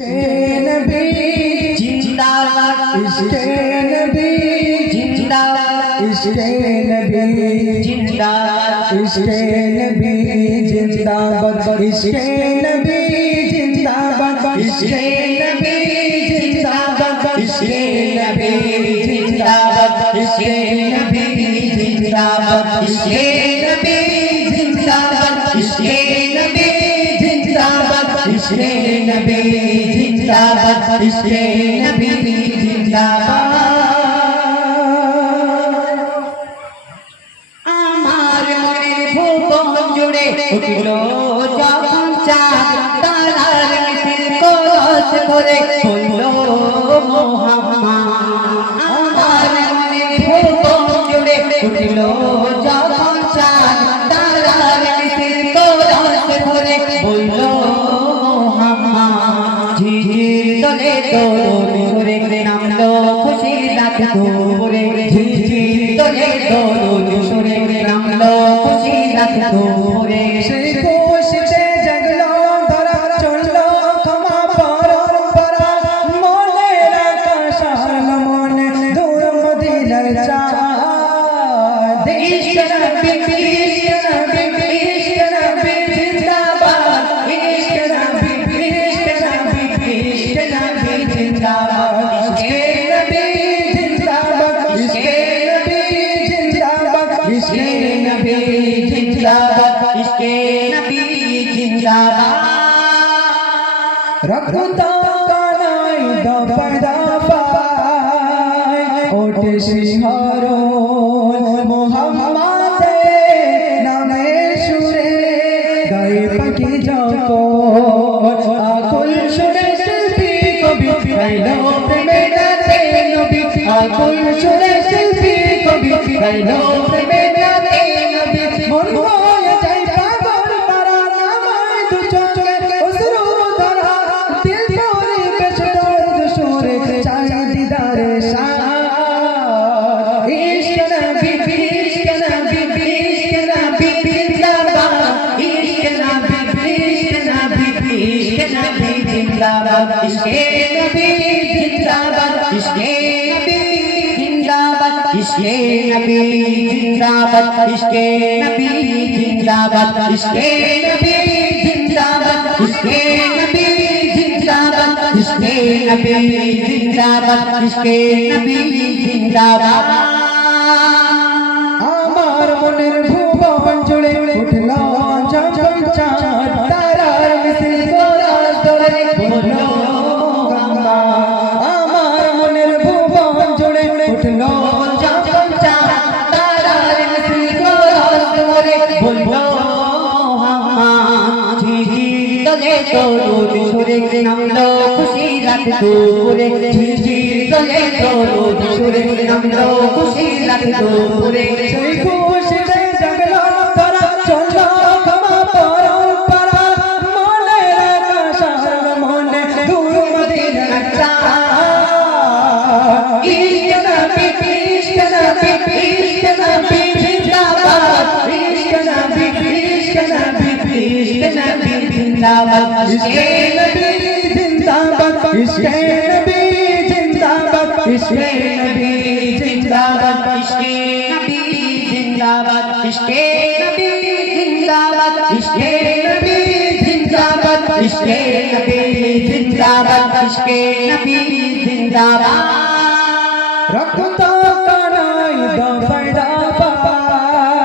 नबी जिंदाबाद, इश्क़े नबी जिंदाबाद, इश्क़े नबी जिंदाबाद, इश्क़े नबी जिंदाबाद, इश्क़े नबी जिंदाबाद, इश्क़े नबी जिंदाबाद, इश्क़े नबी जिंदाबाद, इश्क़े नबी जिंदाबाद, इश्क़े नबी जिंदाबाद, इश्क़े नबी जिंदाबाद, इश्क़े नबी जिंदाबाद, इश्क़े नबी जिंदाबाद। আমার মনের ভুবন জুড়ে উঠলো যখন চাঁদ, তারার মিছিল কলস ভরে হলো মুহাম্মদ। আমার মনের ভুবন জুড়ে উঠলো যখন চাঁদ, তারার মিছিল কলস ভরে হলো মুহাম্মদ। ঝিঝির দলে দোল ঘুরে নামলো খুশির রাত দুপুরে, ঝিঝির দলে দোল ঘুরে নামলো খুশির রাত দুপুরে। সেই খুশিতে জাগলো ধরা, চললো ক্ষমা পরম্পরা, মনের আকাশ মনে দূর মদিনার চাঁদ। ইশক নবী, ইশক নবী, ইশক নবী জিন্দাবাদ, ইশক নবী, ইশক নবী, ইশক নবী জিন্দাবাদ, ইশকে নবী জিন্দাবাদ, ইশকে নবী জিন্দাবাদ, ইশকে নবী জিন্দাবাদ, ইশকে নবী জিন্দাবাদ। রক্ত কানাই দফায় দফায় ওঠে শিহরণ, মুহাম্মাদের নামের সুরে গায়ে পাখি যখন, আকুল সুরে শিল্পী কবি গাইলো প্রেমে গাতে নবী, আকুল সুরে শিল্পী কবি গাইলো প্রেমে গাতে নবী। মন হয়ে যায় পাগল তারা, নামায় দু চোখে অশ্রু ধরা, দিল ধরে বেশ দর্দ সুরে চায় দিদারে শাহ। ইশক নবী, ইশক নবী, ইশক নবী জিন্দাবাদ, ইশক নবী, ইশক নবী, ইশক নবী জিন্দাবাদ, ইশকে নবী জিন্দাবাদ, ইশকে নবী জিন্দাবাদ, ইশকে নবী জিন্দাবাদ, ইশকে নবী জিন্দাবাদ, ইশকে নবী জিন্দাবাদ, ইশকে নবী জিন্দাবাদ, ইশকে নবী জিন্দাবাদ, ইশকে নবী জিন্দাবাদ। আমার মনের ভুবন জুড়ে উঠলো যখন চাঁদ, তারার মিছিল কলস ধরে হলো মুহাম্মদ। আমার মনের ভুবন জুড়ে উঠলো যখন চাঁদ, তারার মিছিল কলস ধরে হলো মুহাম্মদ। ঝিঝির দলে দোল সুরে নামলো খুশির রাত দুপুরে, ঝিঝির দলে দোল সুরে নামলো খুশির রাত দুপুরে। সেই খুশিতে জাগলো তারা, চললো ক্ষমা পরম্পরা, মনের আকাশ মনে দূর মদিনার চাঁদ। ইশক নবী, ইশক নবী, ইশক নবী জিন্দাবাদ, ইশক নবী, ইশক নবী, ইশক নবী জিন্দাবাদ, ইশকে নবী জিন্দাবাদ, ইশকে নবী জিন্দাবাদ, ইশকে নবী জিন্দাবাদ, ইশকে নবী জিন্দাবাদ, ইশকে নবী জিন্দাবাদ, ইশকে নবী জিন্দাবাদ, ইশকে নবী জিন্দাবাদ, ইশকে নবী জিন্দাবাদ। রক্ত কানাই দফায় দফায়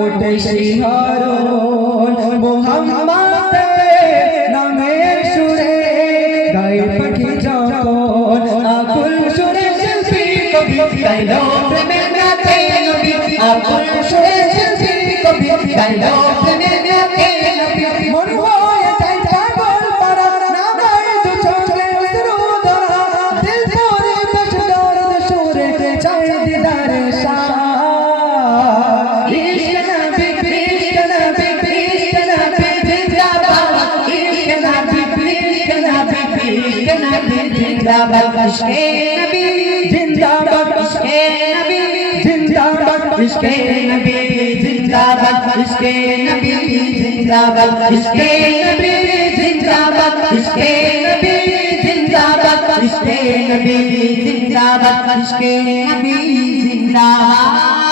ওঠে শিহরণ, মুহাম্মাদের নামের সুরে গায়ে পাখি যখন, আকুল সুরে শিল্পী কবি গাইলো প্রেমে গাতে নবী, আকুল সুরে শিল্পী কবি গাইলো প্রেমে গাতে নবী। মন হয়ে যায় পাগল তারা, নামায় দু চোখে অশ্রু ধরা, দিল ধরে বেশ দর্দ সুরে চায় দিদারে শাহ। ইশক নবী, ইশক নবী, ইশক নবী জিন্দাবাদ, ইশক নবী, ইশক নবী, ইশক নবী জিন্দাবাদ, ইশকে নবী জিন্দাবাদ, ইশকে নবী জিন্দাবাদ, ইশকে নবী জিন্দাবাদ, ইশকে নবী জিন্দাবাদ, ইশকে নবী জিন্দাবাদ, ইশকে নবী इश्क़े नबी जिंदाबाद, इश्क़े नबी जिंदाबाद।